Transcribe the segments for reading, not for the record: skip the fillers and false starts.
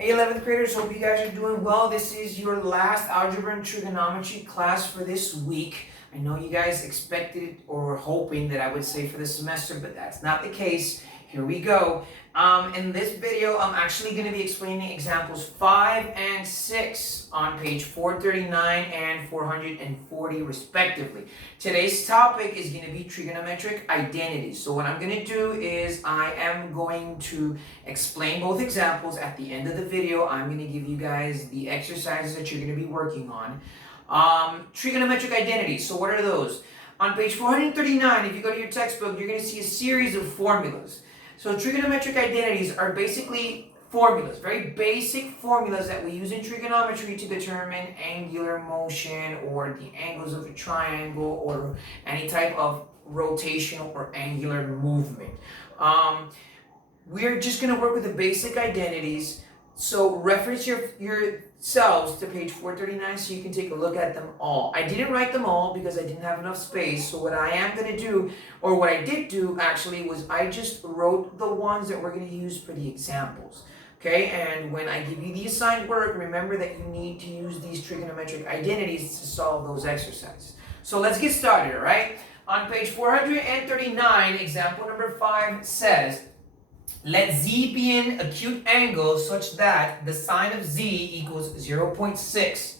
Hey 11th graders, hope you guys are doing well. This is your last algebra and trigonometry class for this week. I know you guys expected or were hoping that I would say for the semester, but that's not the case. Here we go. In this video, I'm actually going to be explaining examples 5 and 6 on page 439 and 440 respectively. Today's topic is going to be trigonometric identities. So what I'm going to do is I am going to explain both examples. At the end of the video, I'm going to give you guys the exercises that you're going to be working on. Trigonometric identities. So what are those? On page 439, if you go to your textbook, you're going to see a series of formulas. So trigonometric identities are basically formulas, very basic formulas that we use in trigonometry to determine angular motion or the angles of a triangle or any type of rotational or angular movement. We're just going to work with the basic identities. So reference yourselves to page 439 so you can take a look at them all. I didn't write them all because I didn't have enough space. So what I am going to do, or what I did do actually, was I just wrote the ones that we're going to use for the examples. Okay, and when I give you the assigned work, remember that you need to use these trigonometric identities to solve those exercises. So let's get started, all right? On page 439, example number 5 says, let z be an acute angle such that the sine of z equals 0.6.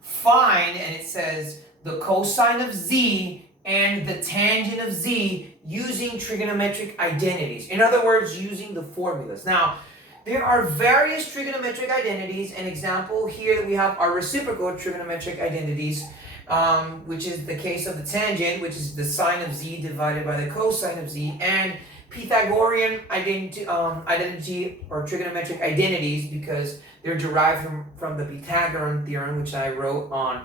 Find, and it says, the cosine of z and the tangent of z using trigonometric identities. In other words, using the formulas. Now, there are various trigonometric identities. An example here that we have are reciprocal trigonometric identities, which is the case of the tangent, which is the sine of z divided by the cosine of z, and Pythagorean identity or trigonometric identities because they're derived from the Pythagorean theorem, which I wrote on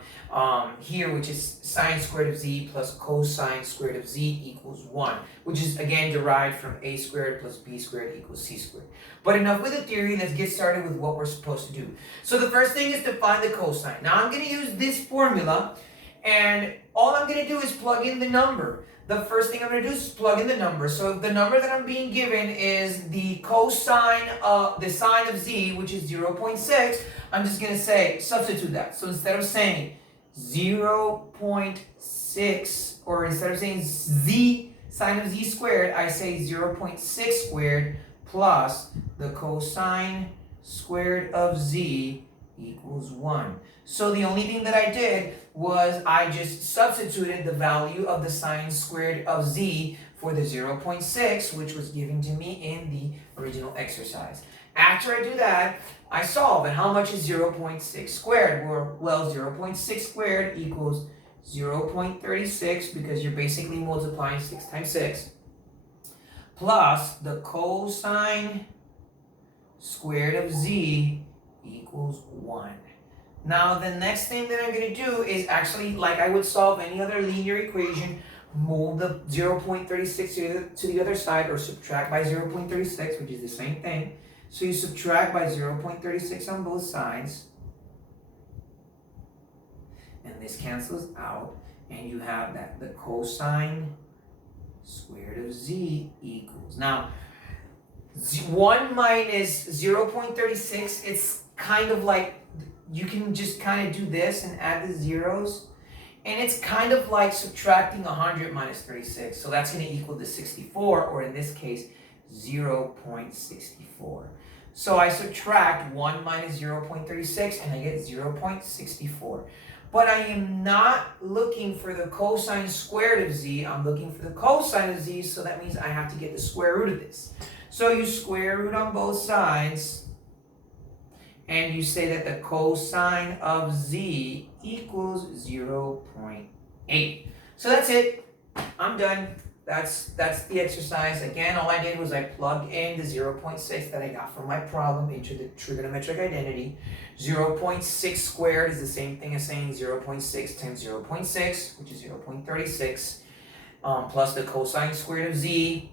here, which is sine squared of z plus cosine squared of z equals 1, which is again derived from a squared plus b squared equals c squared. But enough with the theory, let's get started with what we're supposed to do. So the first thing is to find the cosine. Now I'm going to use this formula, and all I'm going to do is plug in the number. The first thing I'm going to do is plug in the number. So the number that I'm being given is the cosine of the sine of z, which is 0.6. I'm just going to say, substitute that. So instead of saying 0.6, or instead of saying z, sine of z squared, I say 0.6 squared plus the cosine squared of z equals 1. So the only thing that I did was I just substituted the value of the sine squared of z for the 0.6, which was given to me in the original exercise. After I do that, I solve. And how much is 0.6 squared? Well, 0.6 squared equals 0.36 because you're basically multiplying 6 times 6 plus the cosine squared of z equals 1. Now the next thing that I'm going to do is actually, like I would solve any other linear equation, move the 0.36 to the other side, or subtract by 0.36, which is the same thing. So you subtract by 0.36 on both sides, and this cancels out, and you have that the cosine squared of z equals. Now 1 minus 0.36, it's kind of like, you can just kind of do this and add the zeros. And it's kind of like subtracting 100 minus 36. So that's going to equal to 64, or in this case, 0.64. So I subtract 1 minus 0.36 and I get 0.64. But I am not looking for the cosine squared of z. I'm looking for the cosine of z, so that means I have to get the square root of this. So you square root on both sides, and you say that the cosine of z equals 0.8. So that's it. I'm done. That's the exercise. Again, all I did was I plugged in the 0.6 that I got from my problem into the trigonometric identity. 0.6 squared is the same thing as saying 0.6 times 0.6, which is 0.36, plus the cosine squared of z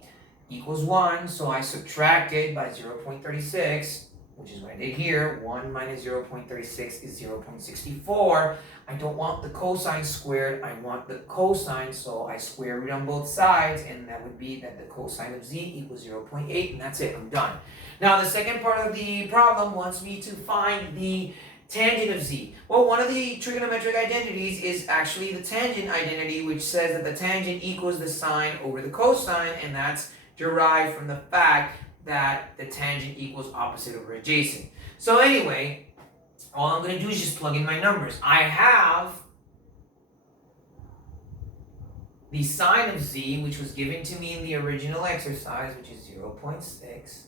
equals 1. So I subtracted by 0.36. which is what I did here. 1 minus 0.36 is 0.64. I don't want the cosine squared, I want the cosine, so I square root on both sides, and that would be that the cosine of z equals 0.8, and that's it, I'm done. Now the second part of the problem wants me to find the tangent of z. Well, one of the trigonometric identities is actually the tangent identity, which says that the tangent equals the sine over the cosine, and that's derived from the fact that the tangent equals opposite over adjacent. So anyway, all I'm going to do is just plug in my numbers. I have the sine of z, which was given to me in the original exercise, which is 0.6.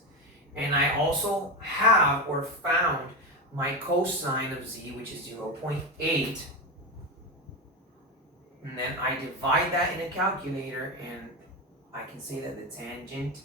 And I also have or found my cosine of z, which is 0.8. And then I divide that in a calculator, and I can say that the tangent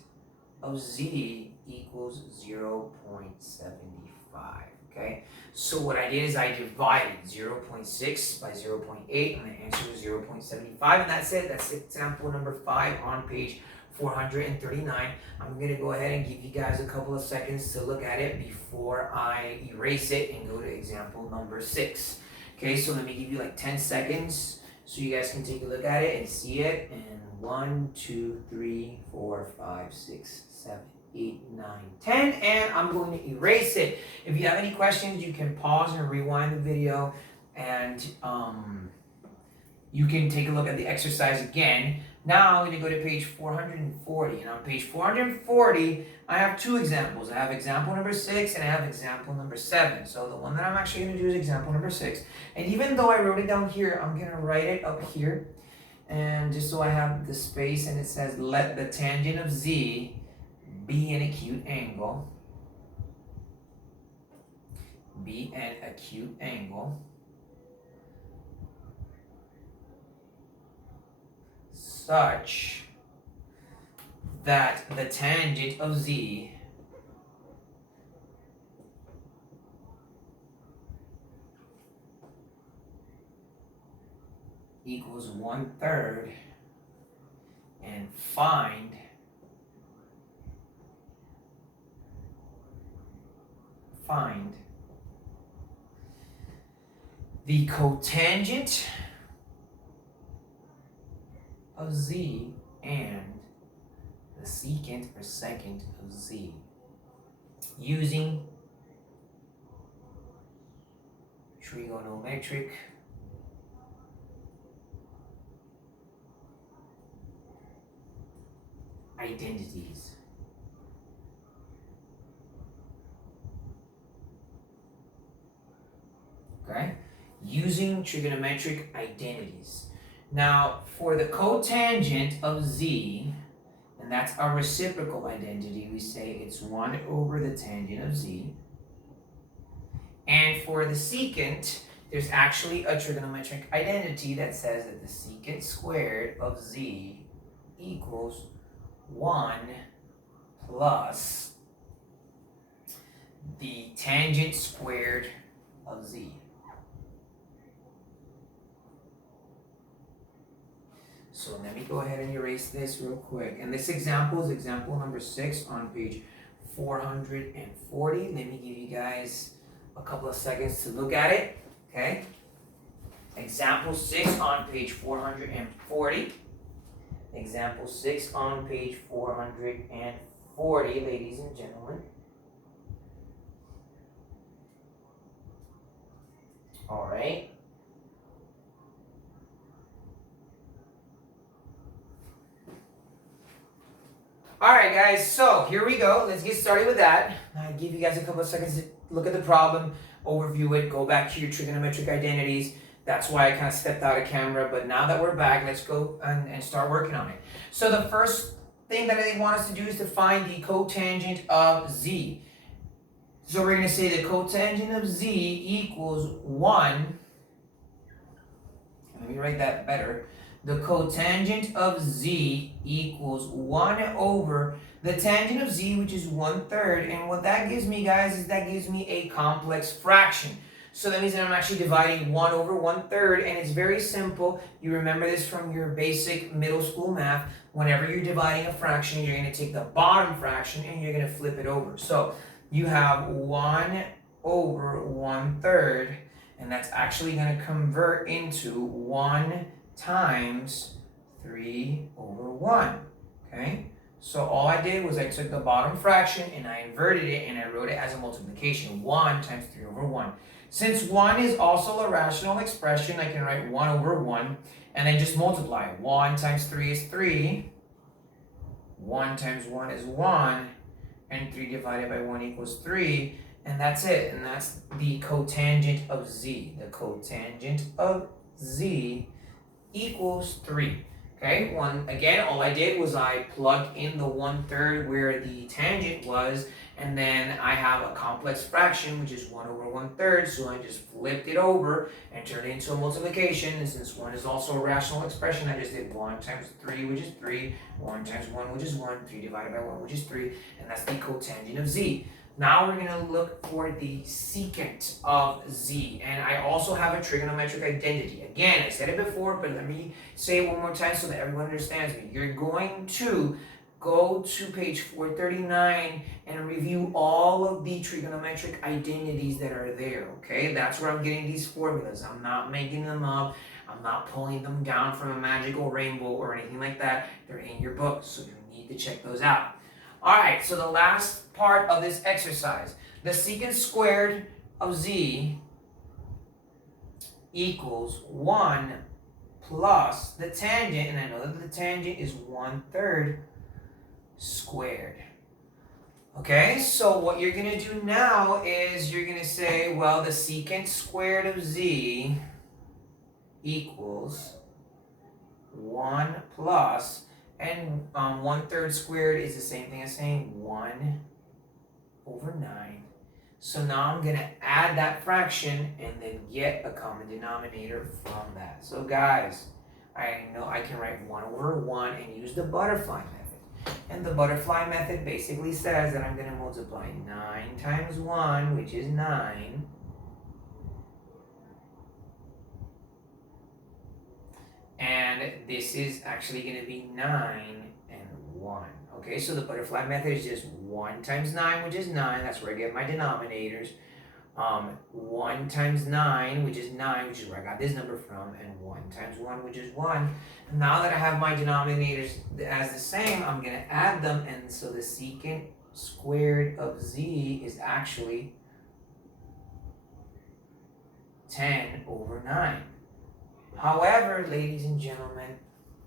of z equals 0.75. Okay, so what I did is I divided 0.6 by 0.8, and the answer was 0.75, and that's it. That's example number 5 on page 439. I'm going to go ahead and give you guys a couple of seconds to look at it before I erase it and go to example number 6. Okay, so let me give you like 10 seconds so you guys can take a look at it and see it. And 1, 2, 3, 4, 5, 6, 7, 8, 9, 10, and I'm going to erase it. If you have any questions, you can pause and rewind the video, and you can take a look at the exercise again. Now I'm going to go to page 440, and on page 440, I have 2 examples. I have example number 6 and I have example number 7. So the one that I'm actually going to do is example number 6. And even though I wrote it down here, I'm going to write it up here, and just so I have the space, and it says let the tangent of z be an acute angle, such that the tangent of z equals 1/3, and find the cotangent of z and the secant or secant of z using trigonometric identities. Okay? Using trigonometric identities. Now, for the cotangent of z, and that's our reciprocal identity, we say it's 1 over the tangent of z. And for the secant, there's actually a trigonometric identity that says that the secant squared of z equals 1 plus the tangent squared of z. So let me go ahead and erase this real quick. And this example is example number 6 on page 440. Let me give you guys a couple of seconds to look at it. Okay? Example 6 on page 440. Example 6 on page 440, ladies and gentlemen. All right. All right, guys, so here we go. Let's get started with that. I'll give you guys a couple of seconds to look at the problem, overview it, go back to your trigonometric identities. That's why I kind of stepped out of camera, but now that we're back, let's go and start working on it. So the first thing that they want us to do is to find the cotangent of z. So we're going to say the cotangent of z equals 1. Let me write that better. The cotangent of z equals 1 over the tangent of z, which is 1/3. And what that gives me, guys, is that gives me a complex fraction. So that means that I'm actually dividing 1 over 1/3, and it's very simple. You remember this from your basic middle school math. Whenever you're dividing a fraction, you're going to take the bottom fraction and you're going to flip it over. So you have 1 over 1/3, and that's actually going to convert into 1 times 3 over 1, okay? So all I did was I took the bottom fraction and I inverted it and I wrote it as a multiplication, 1 times 3 over 1. Since 1 is also a rational expression, I can write 1 over 1 and then just multiply. 1 times 3 is 3, 1 times 1 is 1, and 3 divided by 1 equals 3, and that's it. And that's the cotangent of z. The cotangent of z equals 3. Okay, again, all I did was I plugged in the 1/3 where the tangent was, and then I have a complex fraction, which is 1 over 1/3, so I just flipped it over and turned it into a multiplication, and since 1 is also a rational expression, I just did 1 times 3, which is 3, 1 times 1, which is 1, 3 divided by 1, which is 3, and that's the cotangent of z. Now we're going to look for the secant of z, and I also have a trigonometric identity. Again, I said it before, but let me say it one more time so that everyone understands me. You're going to go to page 439 and review all of the trigonometric identities that are there, okay? That's where I'm getting these formulas. I'm not making them up. I'm not pulling them down from a magical rainbow or anything like that. They're in your book, so you need to check those out. All right, so the last part of this exercise, the secant squared of z equals 1 plus the tangent, and I know that the tangent is 1/3 squared. Okay, so what you're going to do now is you're going to say, well, the secant squared of z equals 1 plus, and 1/3 squared is the same thing as saying 1 over 9. So now I'm going to add that fraction and then get a common denominator from that. So guys, I know I can write 1 over 1 and use the butterfly method. And the butterfly method basically says that I'm going to multiply 9 times 1, which is 9. And this is actually going to be 9 and 1. Okay, so the butterfly method is just 1 times 9, which is 9. That's where I get my denominators. 1 times 9, which is 9, which is where I got this number from. And 1 times 1, which is 1. And now that I have my denominators as the same, I'm going to add them. And so the secant squared of z is actually 10 over 9. However, ladies and gentlemen,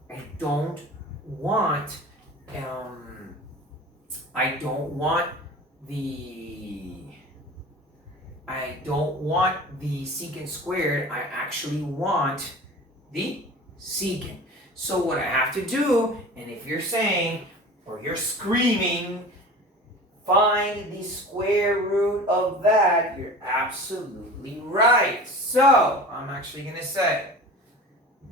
I don't want the secant squared. I actually want the secant. So what I have to do, and if you're saying or you're screaming, find the square root of that, you're absolutely right. So I'm actually going to say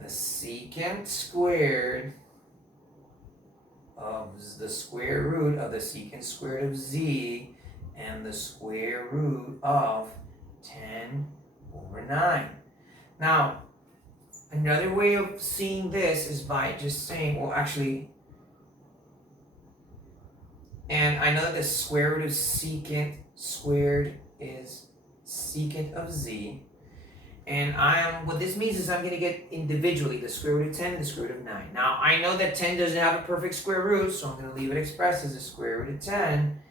the secant squared of the square root of the secant squared of z and the square root of 10 over 9. Now, another way of seeing this is by just saying, well, actually, and I know that the square root of secant squared is secant of z. And what this means is I'm going to get individually the square root of 10 and the square root of 9. Now, I know that 10 doesn't have a perfect square root, so I'm going to leave it expressed as a square root of 10.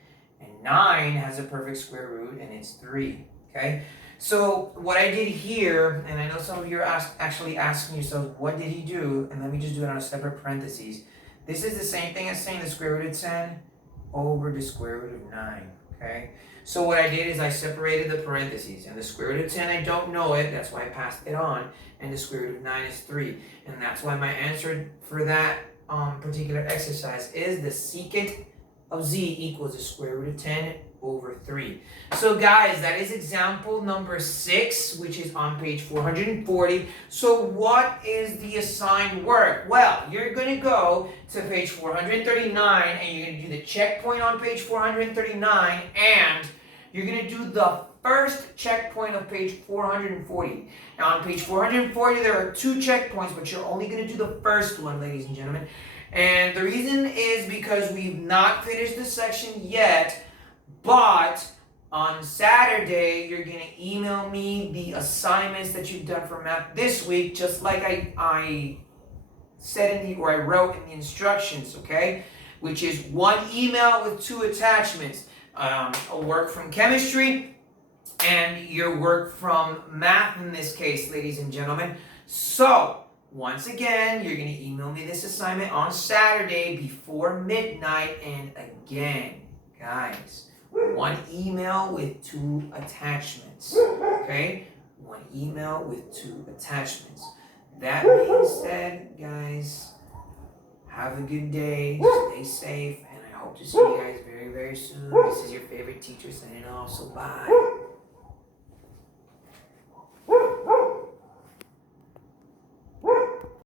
And 9 has a perfect square root, and it's 3. Okay? So what I did here, and I know some of you are actually asking yourselves, what did he do? And let me just do it on a separate parentheses. This is the same thing as saying the square root of 10 over the square root of 9. Okay? So what I did is I separated the parentheses, and the square root of 10, I don't know it, that's why I passed it on, and the square root of 9 is 3. And that's why my answer for that particular exercise is the secant of z equals the square root of 10 over 3. So guys, that is example number 6, which is on page 440. So what is the assigned work? Well, you're going to go to page 439, and you're going to do the checkpoint on page 439, and you're going to do the first checkpoint of page 440. Now on page 440, there are 2 checkpoints, but you're only going to do the first one, ladies and gentlemen. And the reason is because we've not finished this section yet, but On Saturday, you're going to email me the assignments that you've done for math this week, just like I said or I wrote in the instructions, okay? Which is one email with 2 attachments. A work from chemistry and your work from math in this case, ladies and gentlemen. So, once again, you're going to email me this assignment on Saturday before midnight. And again, guys, one email with 2 attachments, okay? One email with 2 attachments. That being said, guys, have a good day, stay safe, and I hope to see you guys very, very soon. This is your favorite teacher signing off, so bye.